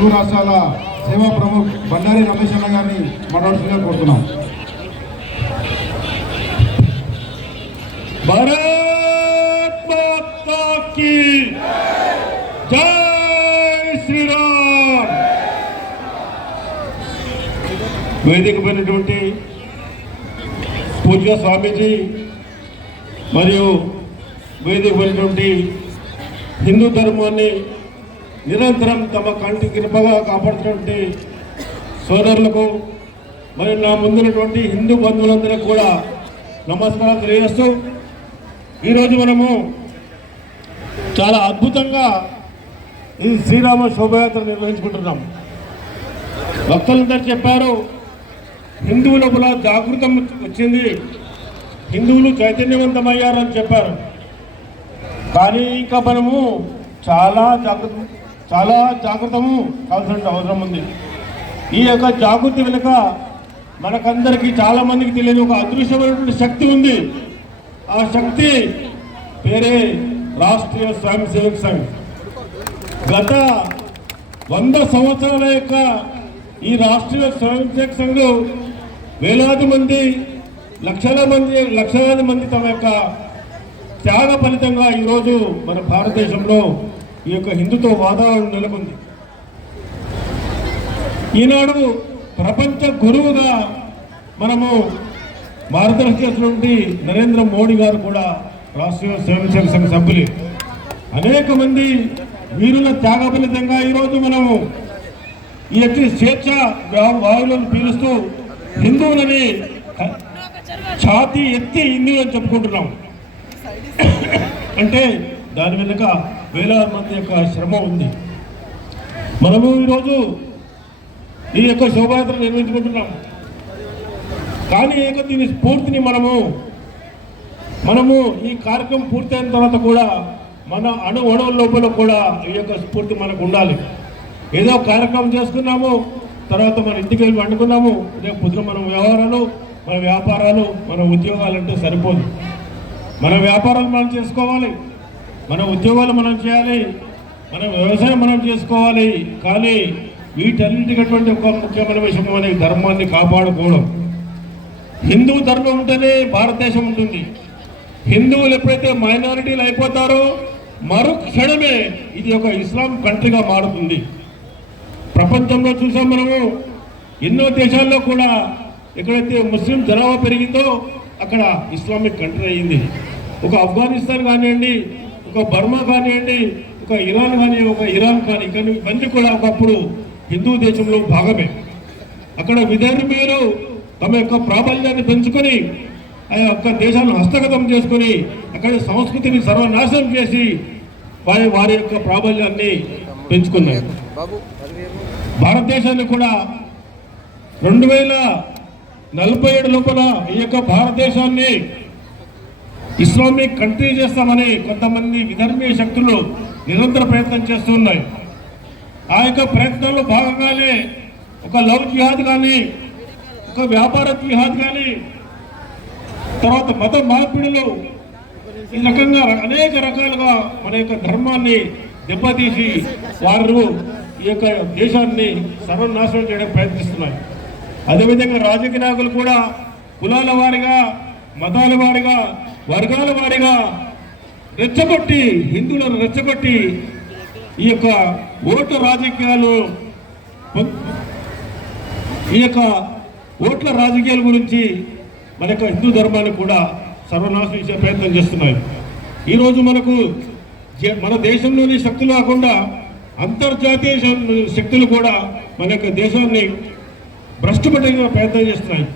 తెలుగు రాష్ట్రాల సేవా ప్రముఖ్ బండారి రమేష్ అన్న గారిని మాట్లాడుతున్నా కోరుతున్నాం. భారత్ మాతా కీ జై శ్రీరామ్. వేదిక పూజ్య స్వామీజీ మరియు వేదిక హిందూ ధర్మాన్ని నిరంతరం తమ కంటి కృపగా కాపాడుతున్నటువంటి సోదరులకు మరియు నా ముందున్నటువంటి హిందూ బంధువులందరికీ కూడా నమస్కారం తెలియజేస్తూ ఈరోజు మనము చాలా అద్భుతంగా ఈ శ్రీరామ శోభయాత్ర నిర్వహించుకుంటున్నాం. భక్తులందరూ చెప్పారు హిందువుల జాగృతం వచ్చింది హిందువులు చైతన్యవంతమయ్యారని చెప్పారు. కానీ ఇంకా మనము చాలా జాగ్రత్త చాలా జాగ్రత్తము కావాల్సిన అవసరం ఉంది. ఈ యొక్క జాగృతి వెనుక మనకందరికీ చాలా మందికి తెలియని ఒక అదృశ్యమైనటువంటి శక్తి ఉంది. ఆ శక్తి పేరే రాష్ట్రీయ స్వయం సేవక్ సంఘ్. గత వంద సంవత్సరాల యొక్క ఈ రాష్ట్రీయ స్వయం సేవక్ సంఘం వేలాది మంది లక్షల మంది లక్షలాది మంది తమ యొక్క త్యాగ ఫలితంగా ఈరోజు మన భారతదేశంలో ఈ యొక్క హిందుత్వ వాతావరణం నెలకొంది. ఈనాడు ప్రపంచ గురువుగా మనము భారతదేశంలోని నరేంద్ర మోడీ గారు కూడా రాష్ట్రీయ స్వయంసేవ సంఘ సభ్యులు. అనేక మంది వీరుల త్యాగ ఫలితంగా ఈరోజు మనము ఈ యొక్క స్వేచ్ఛ వాయువులను పీలుస్తూ హిందువులని ఛాతి ఛాతీ ఎత్తి హిందువులని చెప్పుకుంటున్నాం. అంటే దాని వెనుక వేలాది మంది యొక్క శ్రమ ఉంది. మనము ఈరోజు ఈ యొక్క శోభాయాత్ర నిర్వహించుకుంటున్నాం. కానీ యొక్క దీని స్ఫూర్తిని మనము మనము ఈ కార్యక్రమం పూర్తయిన తర్వాత కూడా మన అణు అణువుల లోపల కూడా ఈ యొక్క స్ఫూర్తి మనకు ఉండాలి. ఏదో కార్యక్రమం చేసుకున్నాము తర్వాత మన ఇంటికి వెళ్ళి వండుకున్నాము రేపు పొద్దున మన వ్యవహారాలు మన వ్యాపారాలు మన ఉద్యోగాలు అంటే సరిపోదు. మన వ్యాపారాలు మనం చేసుకోవాలి. మన ఉద్యోగాలు మనం చేయాలి మనం వ్యవసాయం మనం చేసుకోవాలి కానీ వీటన్నిటికటువంటి ఒక ముఖ్యమైన విషయం మన ధర్మాన్ని కాపాడుకోవడం. హిందూ ధర్మం ఉంటేనే భారతదేశం ఉంటుంది. హిందువులు ఎప్పుడైతే మైనారిటీలు అయిపోతారో మరు క్షణమే ఇది ఒక ఇస్లాం కంట్రీగా మారుతుంది. ప్రపంచంలో చూసాం మనము ఎన్నో దేశాల్లో కూడా ఎక్కడైతే ముస్లిం జనాభా పెరిగిందో అక్కడ ఇస్లామిక్ కంట్రీ అయింది. ఒక ఆఫ్ఘనిస్తాన్ కానివ్వండి ఒక బర్మా కానివ్వండి ఒక ఇరాన్ కానీ ఒక ఇరాన్ కానీ కానీ ఇవన్నీ కూడా ఒకప్పుడు హిందూ దేశంలో భాగమే. అక్కడ విధర్మీయులు తమ యొక్క ప్రాబల్యాన్ని పెంచుకొని ఆ యొక్క దేశాన్ని హస్తగతం చేసుకొని అక్కడ సంస్కృతిని సర్వనాశనం చేసి వారి వారి యొక్క ప్రాబల్యాన్ని పెంచుకున్నారు. భారతదేశాన్ని కూడా రెండు వేల నలభై ఏడు లోపల ఈ యొక్క భారతదేశాన్ని ఇస్లామిక్ కంట్రీ చేస్తామని కొంతమంది విధర్మీయ శక్తులు నిరంతర ప్రయత్నం చేస్తున్నాయి. ఆ యొక్క ప్రయత్నంలో భాగంగానే ఒక లవ్ జిహాద్ కానీ ఒక వ్యాపార జిహాద్ కానీ తర్వాత మత మార్పిడులు ఈ రకంగా అనేక రకాలుగా మన యొక్క ధర్మాన్ని దెబ్బతీసి వారు ఈ యొక్క దేశాన్ని సర్వనాశనం చేయడానికి ప్రయత్నిస్తున్నారు అదేవిధంగా రాజకీయ నాయకులు కూడా కులాల వారిగా మతాల వారిగా వర్గాల వారిగా రెచ్చగొట్టి హిందువులను రెచ్చగొట్టి ఈ యొక్క ఓటు రాజకీయాలు ఈ యొక్క ఓట్ల రాజకీయాల గురించి మన యొక్క హిందూ ధర్మాన్ని కూడా సర్వనాశం చేసే ప్రయత్నం చేస్తున్నాయి. ఈరోజు మనకు మన దేశంలోని శక్తులు కాకుండా అంతర్జాతీయ శక్తులు కూడా మన యొక్క దేశాన్ని భ్రష్టుపట్టిన ప్రయత్నం చేస్తున్నాయి.